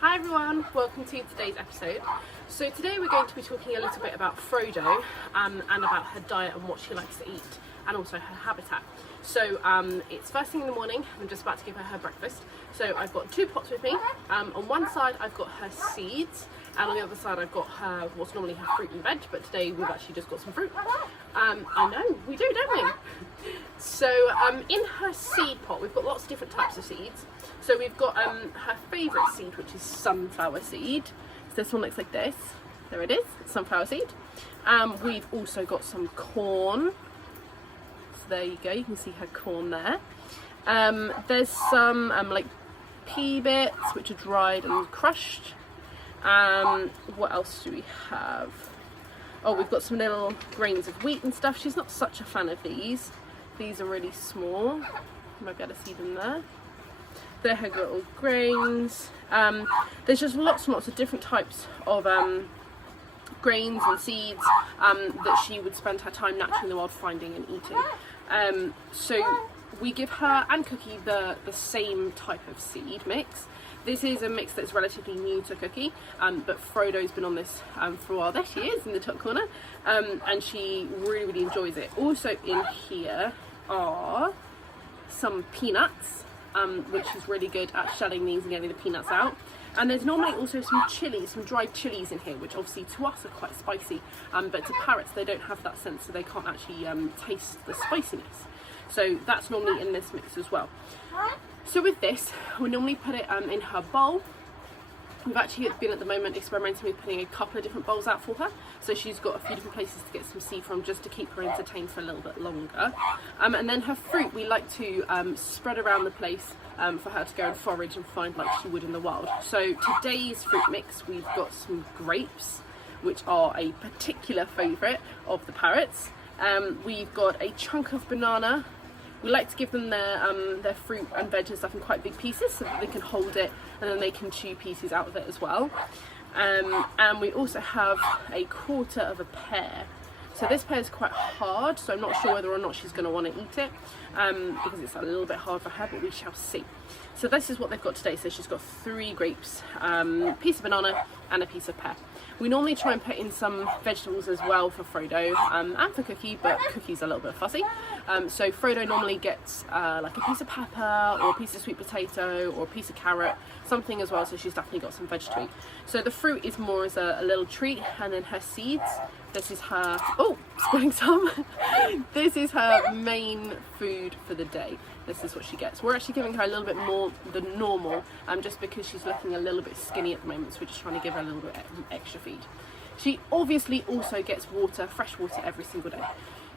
Hi everyone, welcome to today's episode. So today we're going to be talking a little bit about Frodo and about her diet and what she likes to eat and also her habitat. So it's first thing in the morning, I'm just about to give her breakfast. So I've got two pots with me. On one side I've got her seeds and on the other side I've got her, what's normally her fruit and veg, but today we've actually just got some fruit. I know, we do, don't we? So in her seed pot we've got lots of different types of seeds. So we've got her favourite seed, which is sunflower seed. So this one looks like this. There it is, sunflower seed. We've also got some corn. So there you go, you can see her corn there. There's some like pea bits, which are dried and crushed. What else do we have? Oh, we've got some little grains of wheat and stuff. She's not such a fan of these. These are really small. You might be able to see them there. They're her little grains. There's just lots and lots of different types of grains and seeds that she would spend her time naturally in the wild finding and eating. So we give her and Cookie the same type of seed mix. This is a mix that's relatively new to Cookie, but Frodo's been on this for a while. There she is in the top corner, and she really enjoys it. Also in here are some peanuts, which is really good at shelling these and getting the peanuts out. And there's normally also some chilies, some dried chilies in here, which obviously to us are quite spicy, but to parrots they don't have that sense, so they can't actually taste the spiciness. So that's normally in this mix as well. So with this, we normally put it in her bowl. We've actually been at the moment experimenting with putting a couple of different bowls out for her. So she's got a few different places to get some seed from just to keep her entertained for a little bit longer. And then her fruit, we like to spread around the place for her to go and forage and find like she would in the wild. So today's fruit mix, we've got some grapes, which are a particular favourite of the parrots. We've got a chunk of banana. We like to give them their fruit and veg and stuff in quite big pieces so that they can hold it and then they can chew pieces out of it as well. And we also have a quarter of a pear. So this pear is quite hard, so I'm not sure whether or not she's going to want to eat it because it's a little bit hard for her, but we shall see. So this is what they've got today. So she's got 3 grapes, a piece of banana and a piece of pear. We normally try and put in some vegetables as well for Frodo and for Cookie, but Cookie's a little bit fussy. So Frodo normally gets like a piece of pepper or a piece of sweet potato or a piece of carrot, something as well, so she's definitely got some veg to eat. So the fruit is more as a little treat, and then her seeds, this is her, oh, spilling some. This is her main food for the day. This is what she gets. We're actually giving her a little bit more than normal, just because she's looking a little bit skinny at the moment, so we're just trying to give her a little bit extra feed. She obviously also gets water, fresh water every single day.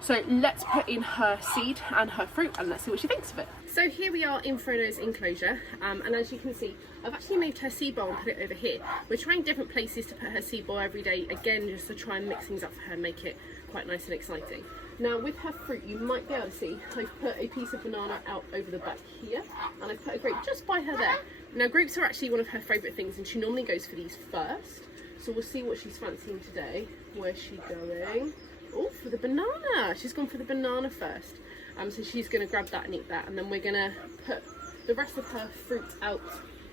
So let's put in her seed and her fruit and let's see what she thinks of it. So here we are in Frodo's enclosure, and as you can see, I've actually moved her seed bowl and put it over here. We're trying different places to put her seed bowl every day, again just to try and mix things up for her and make it quite nice and exciting. Now with her fruit, you might be able to see, I've put a piece of banana out over the back here, and I've put a grape just by her there. Now grapes are actually one of her favourite things, and she normally goes for these first. So we'll see what she's fancying today. Where's she going? Oh, for the banana. She's gone for the banana first. So she's going to grab that and eat that, and then we're going to put the rest of her fruit out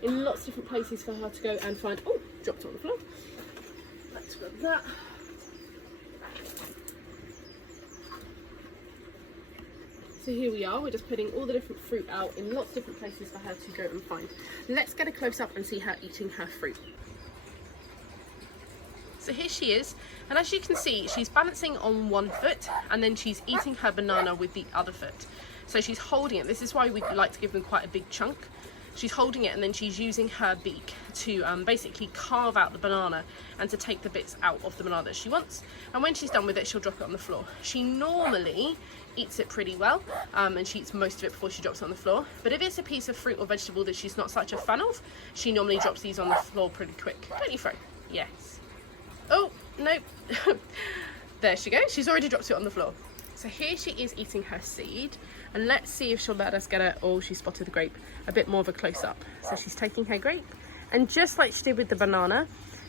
in lots of different places for her to go and find. Oh, dropped it on the floor. Let's grab that. So here we are, we're just putting all the different fruit out in lots of different places for her to go and find. Let's get a close up and see her eating her fruit. So here she is, and as you can see, she's balancing on one foot and then she's eating her banana with the other foot. So she's holding it. This is why we like to give them quite a big chunk. She's holding it and then she's using her beak to basically carve out the banana and to take the bits out of the banana that she wants. And when she's done with it, she'll drop it on the floor. She normally eats it pretty well, and she eats most of it before she drops it on the floor. But if it's a piece of fruit or vegetable that she's not such a fan of, she normally drops these on the floor pretty quick. Don't you, Fro? Yes. Oh, nope. There she goes. She's already dropped it on the floor. So here she is eating her seed, and let's see if she'll let us get her, oh, she spotted the grape, a bit more of a close-up. So she's taking her grape, and just like she did with the banana,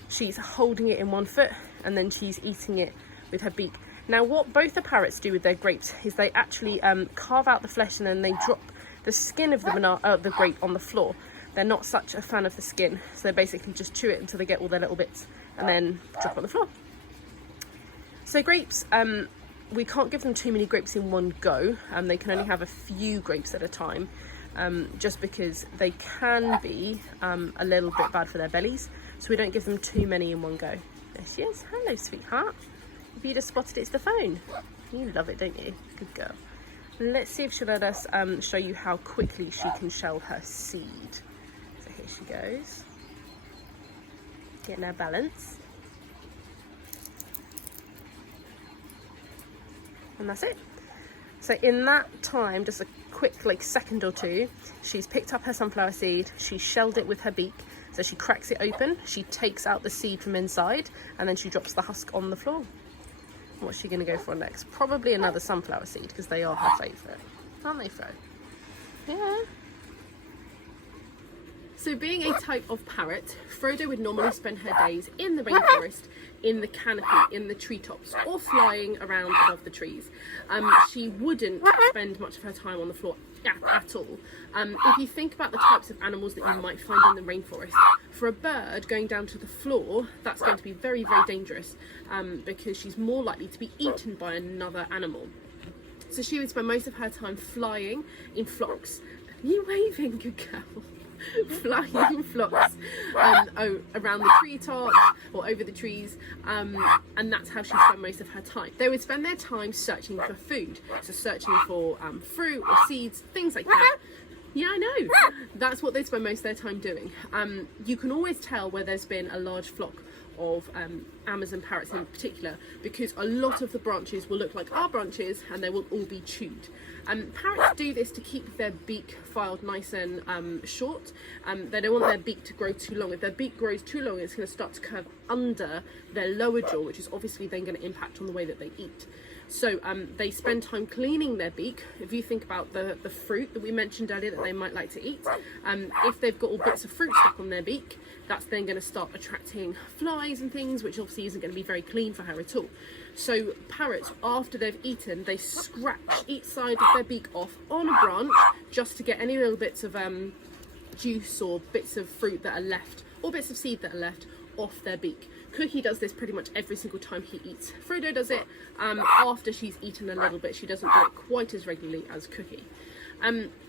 she's holding it in one foot, and then she's eating it with her beak. Now what both the parrots do with their grapes is they actually carve out the flesh and then they drop the skin of the grape on the floor. they're not such a fan of the skin, so they basically just chew it until they get all their little bits and then drop on the floor. So grapes, we can't give them too many grapes in one go. They can only have a few grapes at a time, just because they can be a little bit bad for their bellies, so we don't give them too many in one go. There she is. Hello, sweetheart. If you just spotted, it's the phone. You love it, don't you? Good girl. Let's see if she'll let us show you how quickly she can shell her seed. So here she goes. Getting her balance. And that's it. So in that time, just a quick like second or two, she's picked up her sunflower seed, she shelled it with her beak. So she cracks it open, she takes out the seed from inside, and then she drops the husk on the floor. What's she going to go for next? Probably another sunflower seed, because they are her favourite. Aren't they, Fro? Yeah. So being a type of parrot, Frodo would normally spend her days in the rainforest, in the canopy, in the treetops, or flying around above the trees. She wouldn't spend much of her time on the floor at all. If you think about the types of animals that you might find in the rainforest, for a bird going down to the floor, that's going to be very, very dangerous, because she's more likely to be eaten by another animal. So she would spend most of her time flying in flocks. Are you waving, good girl? Flying in flocks around the treetops or over the trees, and that's how she spent most of her time. They would spend their time searching for food, so searching for fruit or seeds, things like that. Yeah, I know. That's what they spend most of their time doing. You can always tell where there's been a large flock of Amazon parrots in particular, because a lot of the branches will look like our branches and they will all be chewed. Parrots do this to keep their beak filed nice and short. They don't want their beak to grow too long. If their beak grows too long, it's going to start to curve under their lower jaw, which is obviously then going to impact on the way that they eat. So they spend time cleaning their beak. If you think about the fruit that we mentioned earlier that they might like to eat, if they've got all bits of fruit stuck on their beak, that's then going to start attracting flies and things, which obviously isn't going to be very clean for her at all. So parrots, after they've eaten, they scratch each side of their beak off on a branch just to get any little bits of juice or bits of fruit that are left, or bits of seed that are left, off their beak. Cookie does this pretty much every single time he eats. Frodo does it after she's eaten a little bit. She doesn't do it quite as regularly as Cookie.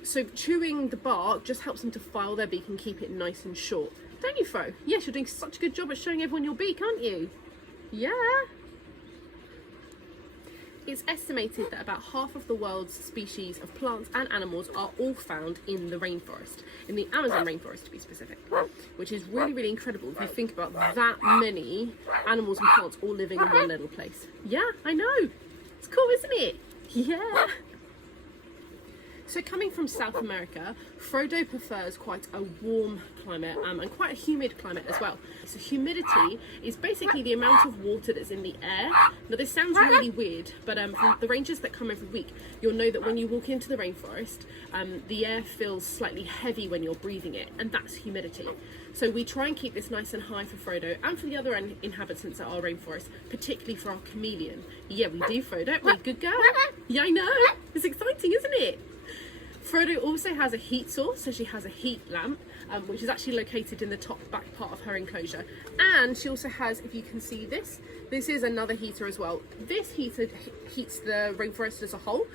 So chewing the bark just helps them to file their beak and keep it nice and short. Don't you, Fro? Yes, you're doing such a good job at showing everyone your beak, aren't you? Yeah. It's estimated that about half of the world's species of plants and animals are all found in the rainforest, in the Amazon rainforest to be specific, which is really, really incredible if you think about that many animals and plants all living in one little place. Yeah, I know. It's cool, isn't it? Yeah. So coming from South America, Frodo prefers quite a warm climate and quite a humid climate as well. So humidity is basically the amount of water that's in the air. Now this sounds really weird, but from the rangers that come every week, you'll know that when you walk into the rainforest, the air feels slightly heavy when you're breathing it, and that's humidity. So we try and keep this nice and high for Frodo and for the other inhabitants at our rainforest, particularly for our chameleon. Yeah, we do, Frodo, don't we? Good girl. Yeah, I know. It's exciting, isn't it? Frodo also has a heat source, so she has a heat lamp, which is actually located in the top back part of her enclosure. And she also has, if you can see this is another heater as well. This heater heats the rainforest as a whole,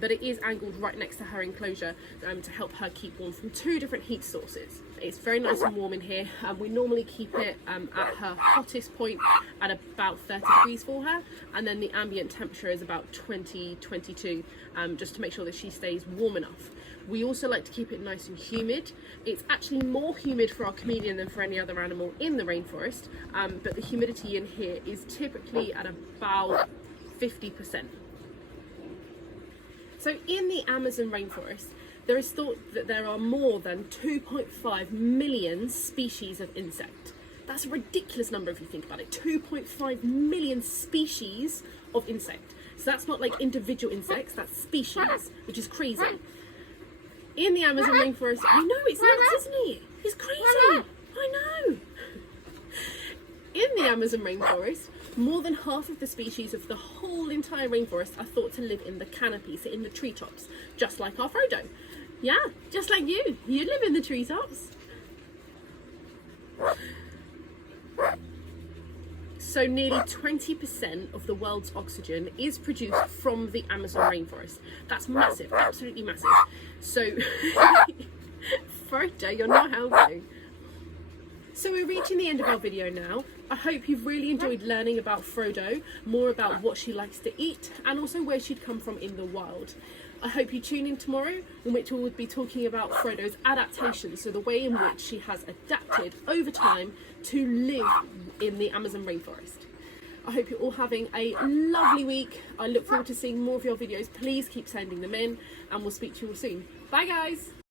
but it is angled right next to her enclosure to help her keep warm from two different heat sources. It's very nice and warm in here. We normally keep it at her hottest point at about 30 degrees for her, and then the ambient temperature is about 20, 22, just to make sure that she stays warm enough. We also like to keep it nice and humid. It's actually more humid for our chameleon than for any other animal in the rainforest, but the humidity in here is typically at about 50%. So in the Amazon rainforest, there is thought that there are more than 2.5 million species of insect. That's a ridiculous number if you think about it. 2.5 million species of insect. So that's not like individual insects, that's species, which is crazy. In the Amazon rainforest, I know, it's nuts, isn't it? It's crazy. I know. In the Amazon rainforest, more than half of the species of the whole entire rainforest are thought to live in the canopy, so in the treetops, just like our Frodo. Yeah, just like you. You live in the treetops. So nearly 20% of the world's oxygen is produced from the Amazon rainforest. That's massive, absolutely massive. So, Frodo, you're not helping. So we're reaching the end of our video now. I hope you've really enjoyed learning about Frodo, more about what she likes to eat, and also where she'd come from in the wild. I hope you tune in tomorrow, in which we'll be talking about Frodo's adaptation, so the way in which she has adapted over time to live in the Amazon rainforest. I hope you're all having a lovely week. I look forward to seeing more of your videos. Please keep sending them in, and we'll speak to you all soon. Bye guys!